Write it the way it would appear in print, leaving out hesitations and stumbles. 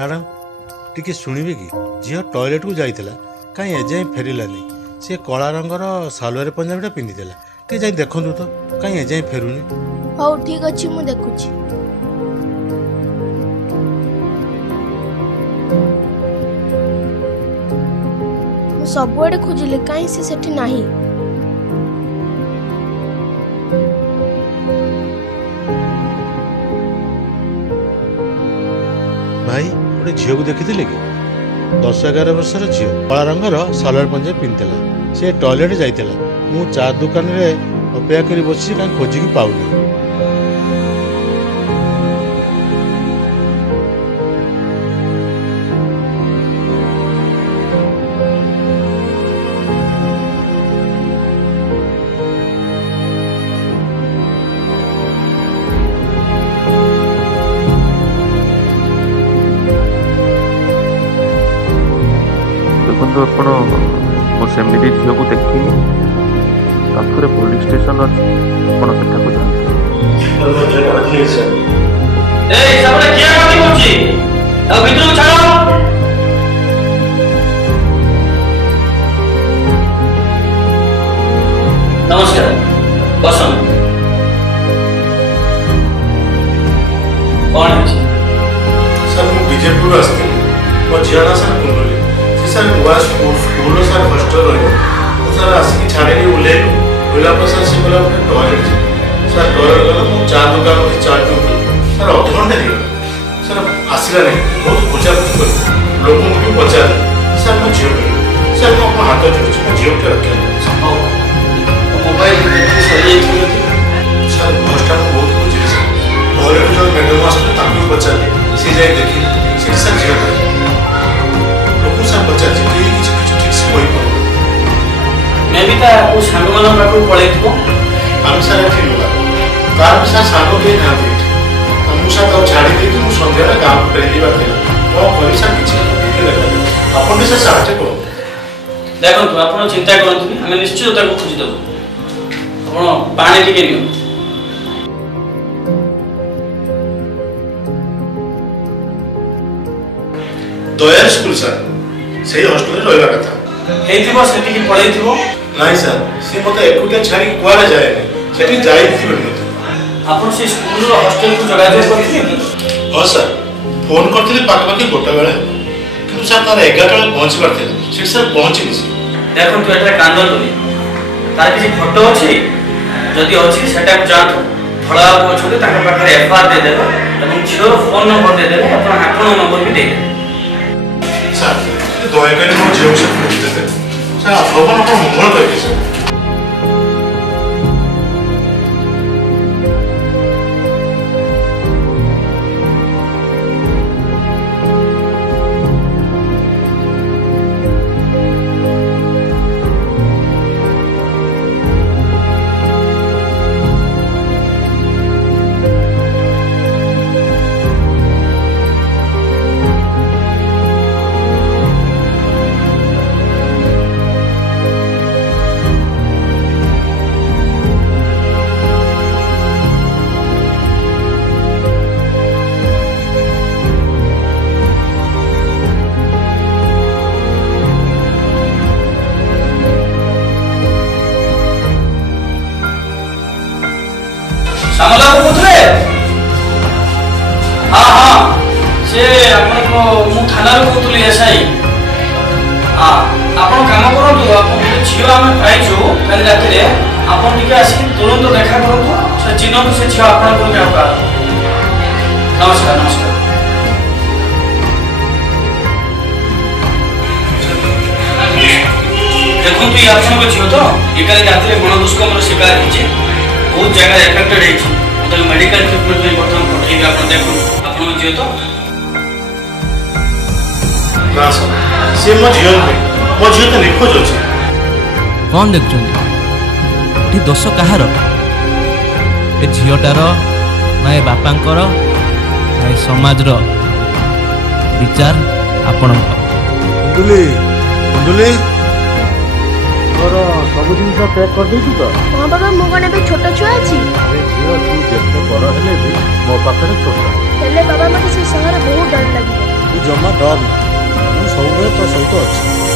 Madam टिके शुणिबे कि झील टॉयलेट को जाइला कहीं एजाए फेरलानी सी कला रंगर सालुआर पंजाबीटा पिंधिला टे जाई देखु तो कहीं एजाए फेरुनी। हौ ठीक अच्छी मु देखुची। मु सबुआडे खोजिले कहीं से सेठी नाही। भाई गोटे झील को देखी कि 10-11 वर्षर झील कला रंगर सालुआर पंजाबी पिंधिला सी टॉयलेट जाइला मु चा दुकान रे अपेक्षा करी बसी कहीं खोजिकी पाऊनी। देखो सेमती झील को देखनी पाखे पुलिस स्टेशन अच्छी नमस्कार बसन कौन है सर मु बीजेपुर आसती मो झील सर कुंडली सर नुआ स्कूल सर हॉस्टल रही सर आसिक छाड़ी ओह्लैलु ओह्ला पर सर से बोला टॉयलेट सर टॉयलेट गला मु चा दुकान में चा पीऊँ सर अध घंटे सर आसला नहीं बहुत खोजा कर लोक भी पचार सर मो झील सर मु अपना हाथ जोड़ी मो झील के रखे मोबाइल सर बसटा बहुत खोजी सर टॉयलेट जो मैडम आसते पचार सी जाए देखी से सर झील लोक सर पचार ठीक से कोई मैं भी को सांग मान पाक पलि आम सर ये लुगा तार भी सर सांग के ना मुझे छाड़ी देखिए मुझे सन्ध्या गाँव फेर कौन कर सर किसी आप सर साहय कर देखो आप चिंता करते आम निश्चित खोजीदेव आप पानी टिके नि दयाल स्कूल सर से हॉस्टल रहा कथा नहीं सर सी मत एकुटिया छाड़ी कुआड़े जाए सेठी जाई आपण से स्कूल रो हॉस्टल को जोगाजोग करथिले कि हां सर फोन करथिले पाखपाखी गोटा बेले किंतु सर तार 11 बेले पहुंच परथिले से सर पहुंची नहीं देखो तू एटा कांदल बोली तार किसी फोटो अछि जदी अछि सेटा जांत फळा को छोटे ताका पाखरे एफआर दे देबो एवं झियो फोन नंबर दे देबो अपन हाथन नंबर भी दे दे सर दया कर मो झियो से पूछ देते सर अपन मंगल करिए सर सामला को पुथले हां हां से आपण को मु थाना रो पुथली एसआई हां आपण काम करंतु आपण झियो हम पाइछु काल रात रे आपण टिके आसी तुरंत देखा करंतु से चिन्ह को से झियो आपण को क्या का नमस्कार नमस्कार देखो तू आपण को झियो तो ये काल रात रे गण दुष्कर्म रो शिकार हिचे बहुत जगह एफेक्टेड है मतलब मेडिकल ट्रीटमेंट में प्रथम पठेबे आपण देखो आपण जियो तो ना सर से मो झियो तो निखोज अछि कौन देखछन टी दोष कहार ए झियोटार ना ए बापांकर ना ए समाज रो विचार आपण कुंडली कुंडली तोर सब दिन पैक कर देछु तो हां बाबा मो गने पे छोटा छुआ अछि अरे झियो तू जेते बड़ हेले भी मो पाखरे छोटा हेले बाबा मते से शहर बहुत डर लागिबो तू ଜମା ଡର ନା, ମୁଁ ସବୁବେଳେ ତୋ ସହିତ ଅଛି।